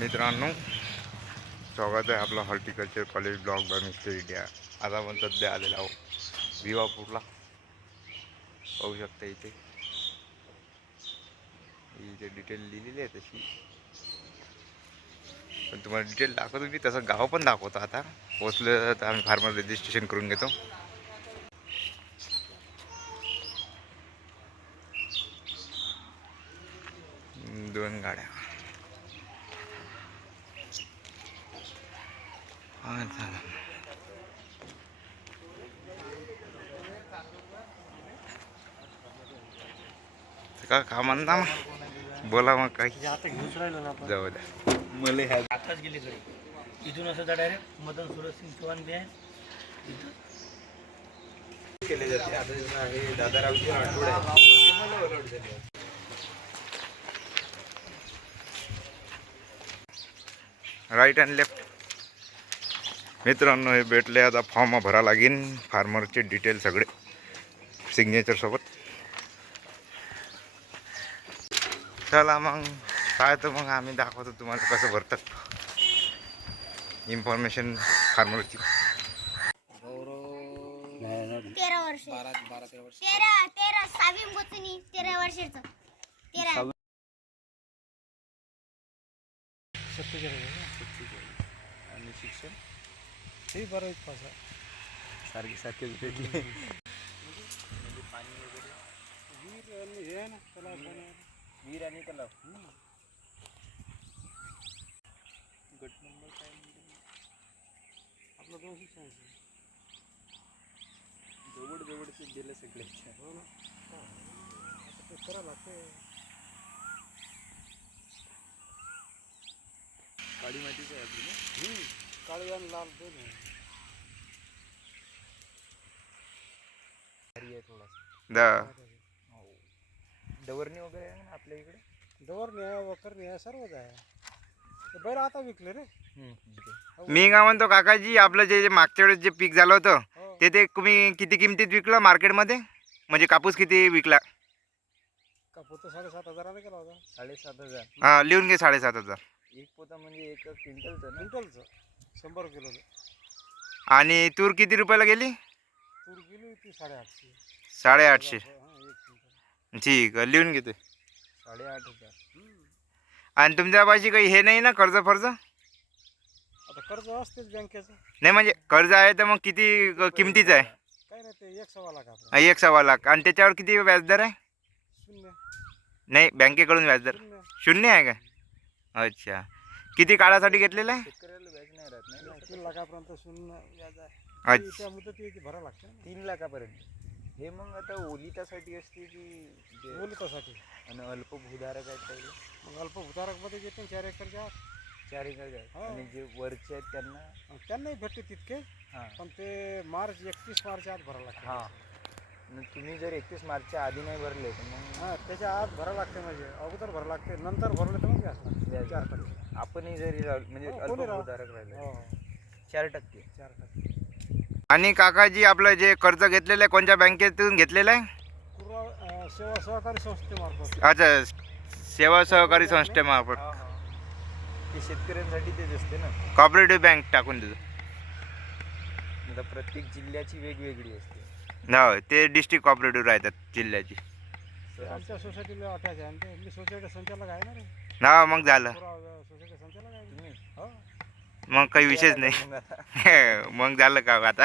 मित्रांनो, स्वागत आहे आपला horticulture college blog by mister India. आज आपण सध्या आलेला आहोत भिवापूरला. पाहू शकता इथे डिटेल लिहिलेली आहे तशी, पण तुम्हाला डिटेल दाखवतो मी. तसं गाव पण दाखवतो. आता पोचलं तर आम्ही फार्मर रजिस्ट्रेशन करून घेतो. दोन गाड्या. का म्हणता मग बोला मग काही. आता घेऊच राहिलो ना आपण. जाऊ द्या. मला ह्या आताच गेली घरी. इथून असं जा डायरेक्ट मदन सुरज सिंग चव्हाण बी आहे इथं केले जाते. आता हे दादारावची आठवड आहे. Right and left. मित्रांनो, हे भेटले. आता फॉर्म भरा लागेल. फार्मरचे डिटेल सगळे सिग्नेचर सोबत. चला मग काय तर मग आम्ही दाखवतो तुम्हाला कसं भरतात इन्फॉर्मेशन फार्मरची. 13 वर्ष 13 सावी मोचनी 13 वर्षाचं 13 आणि शिक्षण ते बरं पासा सारखे सारखेच भेटले. वीर हे ना त्याला वीर आणि तलाव. गट नंबर काय आपलं 286 जवळचे दिले सगळे. हो ना. ते करा लागते. काळी मातीचं आहे आपली ना. काळी आणि लाल दोन आहे. भारी आहे थोडासा. डवरणी वगैरे आहे ना आपल्या इकडे. डवरणी आहे, वखरणी आहे, सर्वच आहे. ते बैल आता विकले रे. मी काय म्हणतो काकाजी, आपलं जे मागच्या वेळेस जे पीक झालं होतं हो. ते तुम्ही किती किमतीत विकलं मार्केटमध्ये? म्हणजे कापूस किती विकला? कापूस 7,500 केला होता. 7,500. हां, लिहून घे. 7,500. एक पोता म्हणजे 1 क्विंटलचं ना. क्विंटलचं 100 किलोचं. आणि तूर किती रुपयाला गेली? तूर गेली होती 850. 850. हां, 1 क्विंटल. ठीक आहे, लिहून घेते. 8,500. आणि तुमच्यापाशी काही हे नाही ना, कर्ज फर्ज? आता कर्ज असतेच बँकेचं. नाही म्हणजे कर्ज आहे तर मग किती किमतीचं आहे? काही नाही, ते 1.25 लाख आपलं. 1.25 लाख. आणि त्याच्यावर किती व्याजदर आहे? 0. नाही, बँकेकडून व्याजदर 0. 0 आहे का? अच्छा. किती काळासाठी घेतलेलं आहे? शेतकऱ्याला व्याज नाही राहत नाही. 3 लाखापर्यंत 0 व्याज आहे. अच्छा. त्या मुदतीची भरावं लागते ना. 3 लाखापर्यंत. हे मग आता ओलितासाठी असते की ओलितासाठी. आणि अल्पभूधारक आहेत पहिले. मग अल्पभूधारकमध्ये घेते 4 एकरच्या आत. 4 एकर आहेत. हो. आणि जे वरचे आहेत त्यांना त्यांनाही भेटते तितके, हां पण ते 31 मार्चच्या आत भरावं लागते. हां. आणि तुम्ही जर 31 मार्चच्या आधी नाही भरले तर मग हां, त्याच्या आत भरावं लागते. म्हणजे अगोदर भरावं लागते, नंतर भरले तर मग व्याज लागते. व्याज 4%. आपणही जरी म्हणजे हो, कोणी राहो. अल्पभूधारक राहिले हो, 4%. 4%. आणि काकाजी, आपलं जे कर्ज घेतलेलं आहे कोणत्या बँकेतून घेतलेलं आहे? सेवा सहकारी संस्थेमार्फत. अच्छा, सेवा सहकारी संस्थेमार्फत. हां हां. ते शेतकऱ्यांसाठी तेच असते ना. कॉपरेटिव्ह बँक टाकून देतो. आता प्रत्येक जिल्ह्याची वेगवेगळी असते. हो, ते डिस्ट्रिक्ट कॉपरेटिव्ह राहतात जिल्ह्याची. ते आमच्या सोसायटीला अटॅच आहे. आणि ते मी सोसायटी संचालक आहे ना रे. ना मग झालं. सोसायटी संचालक आहे तुम्ही हो. मग काही विषयच नाही. मग झालं का आता.